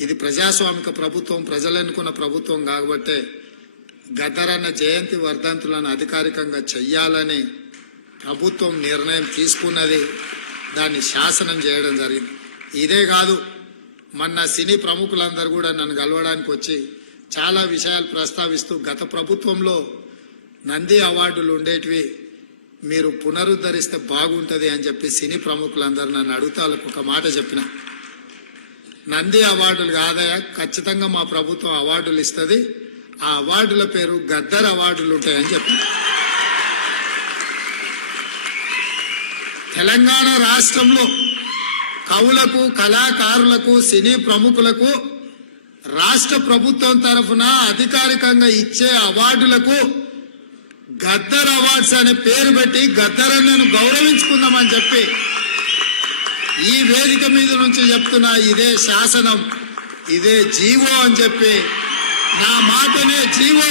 ఇది ప్రజాస్వామిక ప్రభుత్వం ప్రజలనుకున్న ప్రభుత్వం కాబట్టే గద్దరన్న జయంతి వర్ధంతులను అధికారికంగా చెయ్యాలని ప్రభుత్వం నిర్ణయం తీసుకున్నది దాన్ని శాసనం చేయడం జరిగింది. ఇదే కాదు మొన్న సినీ ప్రముఖులందరూ కూడా నన్ను కలవడానికి వచ్చి చాలా విషయాలు ప్రస్తావిస్తూ గత ప్రభుత్వంలో నంది అవార్డులు ఉండేటివి మీరు పునరుద్ధరిస్తే బాగుంటుంది అని చెప్పి సినీ ప్రముఖులందరూ నన్ను అడుగుతా ఒక మాట చెప్పిన. నంది అవార్డులు కాదయా ఖచ్చితంగా మా ప్రభుత్వం అవార్డులు ఇస్తుంది. ఆ అవార్డుల పేరు గద్దర్ అవార్డులు ఉంటాయని చెప్పి. తెలంగాణ రాష్ట్రంలో కవులకు కళాకారులకు సినీ ప్రముఖులకు రాష్ట్ర ప్రభుత్వం తరఫున అధికారికంగా ఇచ్చే అవార్డులకు గద్దర్ అవార్డ్స్ అనే పేరు పెట్టి గద్దరన్నను గౌరవించుకుందామని చెప్పి ఈ వేదిక మీద నుంచి చెప్తున్నా ఇదే శాసనం ఇదే జీవో అని చెప్పి నా మాటనే జీవో.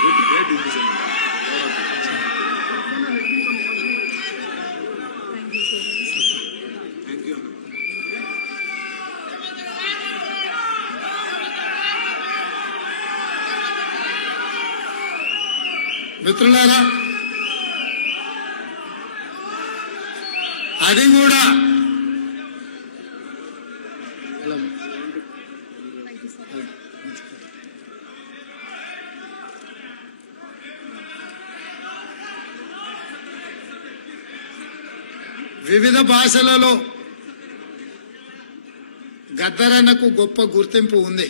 మిత్రులారా అది కూడా వివిధ భాషలలో గద్దరన్నకు గొప్ప గుర్తింపు ఉంది.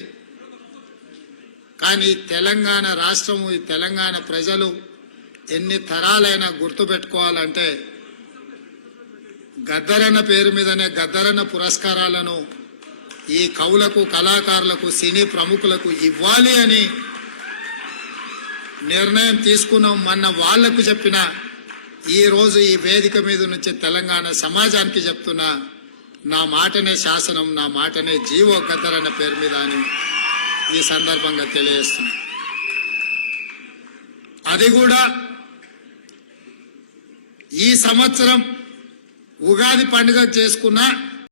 కానీ తెలంగాణ రాష్ట్రము ఈ తెలంగాణ ప్రజలు ఎన్ని తరాలైనా గుర్తుపెట్టుకోవాలంటే గద్దరన్న పేరు మీదనే గద్దరన్న పురస్కారాలను ఈ కవులకు కళాకారులకు సినీ ప్రముఖులకు ఇవ్వాలి అని నిర్ణయం తీసుకున్నాం. మొన్న వాళ్ళకు చెప్పిన ఈరోజు ఈ వేదిక మీద నుంచి తెలంగాణ సమాజానికి చెప్తున్నా నా మాటనే శాసనం నా మాటనే జీవో గద్దరన్న పేరు మీద అని ఈ సందర్భంగా తెలియజేస్తుంది అది కూడా ఈ సంవత్సరం ఉగాది పండుగ చేసుకున్న